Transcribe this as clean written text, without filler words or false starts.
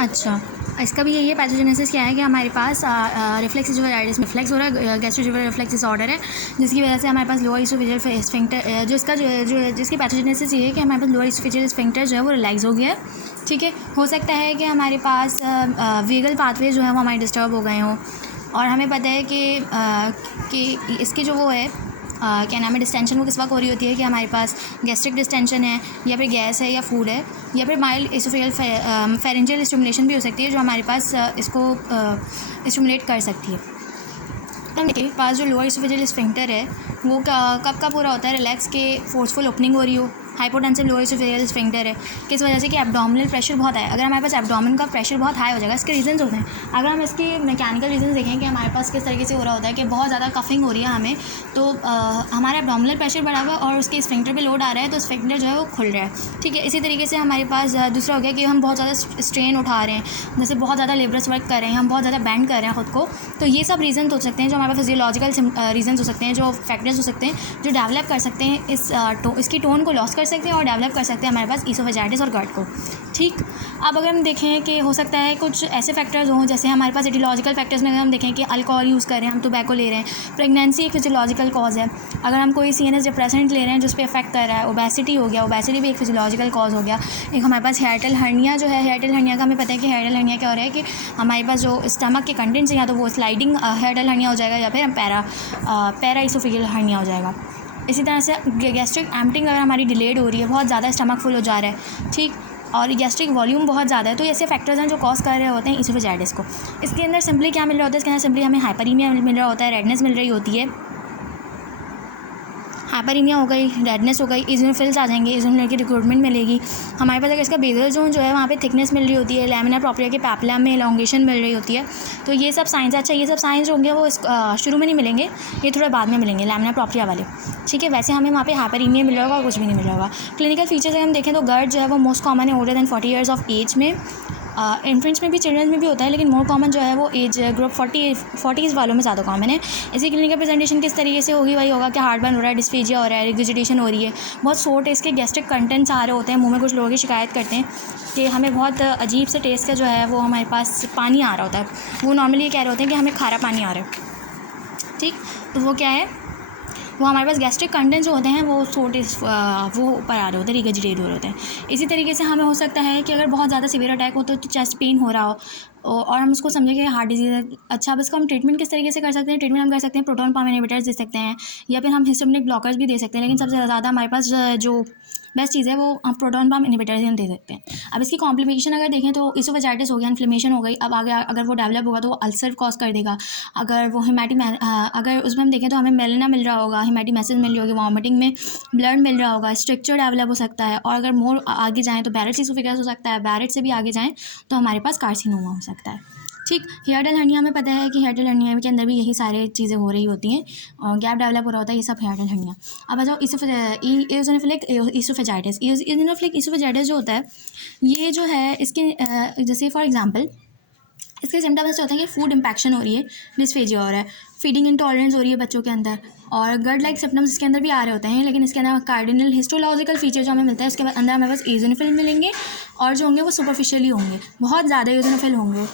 अच्छा, इसका भी यही है पैथोजेनेसिस क्या है कि हमारे पास रिफ्लेक्स इसोफेजाइटिस में रिफ्लेक्स हो रहा है, गैस्ट्रोइसोफेजियल रिफ्लेक्स डिसऑर्डर है, जिसकी वजह से हमारे पास लोअर इसोफेजियल स्फिंक्टर जिसकी पैथोजेनेसिस ये है कि हमारे पास लोअर इसोफेजियल स्फिंक्टर जो है वो रिलैक्स हो गया है। ठीक है, हो सकता है कि हमारे पास वेगल पाथवे जो है वो हमारे डिस्टर्ब हो गए हों, और हमें पता है कि इसकी जो वो है क्या नाम है डिस्टेंशन, वो किस वक्त हो रही होती है कि हमारे पास गैस्ट्रिक डिस्टेंशन है, या फिर गैस है, या फूड है, या फिर माइल्ड इसोफेजियल फेरेंजियल स्टिमुलेशन भी हो सकती है जो हमारे पास इसको स्टिमुलेट कर सकती है। तो देखिए पास जो लोअर इसोफेजियल स्फिंक्टर है वो कब का पूरा होता है, रिलैक्स के फोर्सफुल ओपनिंग हो रही हो, हाइपोटेंसिव लोअर इसोफेजियल स्फिंक्टर है, किस वजह से कि एब्डोमिनल प्रेशर बहुत है। अगर हमारे पास एब्डोमिन का प्रेशर बहुत हाई हो जाएगा, इसके रीजंस होते हैं। अगर हम इसके मैकेनिकल रीजंस देखें कि हमारे पास किस तरीके से हो रहा होता है कि बहुत ज़्यादा कफिंग हो रही है हमें, तो हमारा एब्डोमिनल प्रेशर बढ़ा हुआ और उसके स्फिंक्टर पे लोड आ रहा है, तो स्फिंक्टर जो है वो खुल रहा है। ठीक है, इसी तरीके से हमारे पास दूसरा हो गया कि हम बहुत ज़्यादा स्ट्रेन उठा रहे हैं, जैसे बहुत ज़्यादा लेबरस वर्क कर रहे हैं, हम बहुत ज़्यादा बैंड कर रहे हैं ख़ुद को, तो ये सब रीजन हो सकते हैं जो हमारे पास फिजियोलॉजिकल रीजन हो सकते हैं, जो फैक्टर्स हो सकते हैं जो डेवलप कर सकते हैं इसकी टोन को लॉस कर सकते हैं और डेवलप कर सकते हैं हमारे पास इसोफेजाइटिस और गट को। ठीक, अब अगर हम देखें कि हो सकता है कुछ ऐसे फैक्टर्स हों, जैसे हमारे पास एटियोलॉजिकल फैक्टर्स में अगर हम देखें कि अल्कोहल यूज़ कर रहे हैं, हम टोबैको ले रहे हैं, प्रेगनेंसी एक फिजियोलॉजिकल कॉज है, अगर हम कोई सीएनएस डिप्रेसेंट ले रहे हैं जो उस पर इफेक्ट कर रहा है, ओबेसिटी हो गया, ओबेसिटी भी एक फिजियोलॉजिकल कॉज हो गया। एक हमारे पास हियाटल हर्निया जो है, हियाटल हर्निया का हमें पता है कि हियाटल हर्निया क्या हो रहा है कि हमारे पास जो स्टमक के कंटेंट्स हैं या तो वो स्लाइडिंग हियाटल हर्निया हो जाएगा, या फिर हम पैरा इसोफेजियल हर्निया हो जाएगा। इसी तरह से गैस्ट्रिक एम्पटिंग अगर हमारी डिलेड हो रही है, बहुत ज़्यादा स्टमक फुल हो जा रहा है, ठीक, और गैस्ट्रिक वॉल्यूम बहुत ज़्यादा है, तो ऐसे फैक्टर्स हैं जो कॉज कर रहे होते हैं इसोफेजाइटिस को। इसके अंदर सिंपली क्या मिल रहा होता है, इसके अंदर सिंपली हमें हाइपरीमिया मिल रहा होता है, रेडनेस मिल रही होती है, हाइपरीमिया हो गई, रेडनेस हो गई, इज़ोनोफिल्स आ जाएंगे, इज़ोनोफिल की रिक्रूटमेंट मिलेगी। हमारे पास अगर इसका बेसल जोन जो है वहाँ पे थिकनेस मिल रही होती है, लैमिना प्रोप्रिया के पैपिला में एलोंगेशन मिल रही होती है, तो ये सब साइंस। अच्छा, ये सब साइंस होंगे वो शुरू में नहीं मिलेंगे, ये थोड़ा बाद में मिलेंगे लैमिना प्रोप्रिया वाले। ठीक है, वैसे हमें वहाँ पे हाइपरीमिया मिल रहा होगा और कुछ भी नहीं मिल रहा होगा। क्लिनिकल फीचर्स अगर हम देखें तो गर्ड जो है वो मोस्ट कॉमन है older than 40 years of age में, इन्फेंट्स में भी, चिल्ड्रन में भी होता है, लेकिन मोर कॉमन जो है वो एज ग्रुप 40 वालों में ज़्यादा कॉमन है। इसी क्लिनिकल प्रेजेंटेशन किस तरीके से होगी, वही होगा कि हार्ट बर्न हो रहा है, डिस्फेजिया हो रहा है, रिग्जिटेशन हो रही है, बहुत सो टेस्ट के गैस्ट्रिक कंटेंट्स आ रहे होते हैं मुंह में। कुछ लोगों की शिकायत करते हैं कि हमें बहुत अजीब से टेस्ट का जो है वो हमारे पास पानी आ रहा होता है, वो नॉर्मली ये कह रहे होते हैं कि हमें खारा पानी आ रहा है। ठीक, तो वो क्या है, वो हमारे पास गैस्ट्रिक कंटेंट जो होते हैं वो वो ऊपर आ रहे होते हैं, रिगजिटेट हो रहे होते हैं। इसी तरीके से हमें हो सकता है कि अगर बहुत ज़्यादा सीवियर अटैक हो तो चेस्ट पेन हो रहा हो और हम उसको समझें कि हार्ट डिजीज़ है। अच्छा, अब इसको हम ट्रीटमेंट किस तरीके से कर सकते हैं, ट्रीटमेंट हम कर सकते हैं प्रोटॉन पम्प इनहिबिटर्स दे सकते हैं, या फिर हम हिस्टामिनिक ब्लॉकर्स भी दे सकते हैं, लेकिन सबसे ज़्यादा हमारे पास जो बेस्ट चीज़ है वो हम प्रोटॉन पम्प इनहिबिटर्स ही हम दे सकते हैं। अब इसकी कॉम्प्लिकेशन अगर देखें तो इसोफेजाइटिस हो गया, इन्फ्लेमेशन हो गई, अब आगे अगर वो डेवलप होगा तो वो अल्सर कॉज कर देगा। अगर वो अगर उसमें हम देखें तो हमें मेलाना मिल रहा होगा, हेमेटोमेसिस मिल रही होगी, वॉमिटिंग में ब्लड मिल रहा होगा, स्ट्रक्चर डेवलप हो सकता है, और अगर मोर आगे जाएँ तो बैरेट्स इसोफेगस हो सकता है, बैरेट से भी आगे जाएँ तो हमारे पास कार्सिनोमा हो सकता है। ठीक, हियाटल हर्निया में पता है कि हियाटल हर्निया के अंदर भी यही सारी चीज़ें हो रही होती हैं, और गैप डेवलप हो रहा होता है, ये सब हियाटल हर्निया। अब आ जाओ इओसिनोफिलिक इसोफेजाइटिस। इओसिनोफिलिक इसोफेजाइटिस जो होता है ये जो है इसके जैसे फॉर एग्जांपल इसके सिम्टम्स ऐसे होते हैं कि फूड इम्पैक्शन हो रही है, डिस्फेजिया हो रहा है, फीडिंग इंटॉलरेंस हो रही है बच्चों के अंदर, और गट लाइक सिम्टम्स इसके अंदर भी आ रहे होते हैं, लेकिन इसके अंदर कार्डिनल हिस्टोलॉजिकल फीचर जो हमें मिलता है इसके अंदर हमें बस इओसिनोफिल मिलेंगे, और जो होंगे वो सुपरफिशियली होंगे, बहुत ज़्यादा इओसिनोफिल होंगे,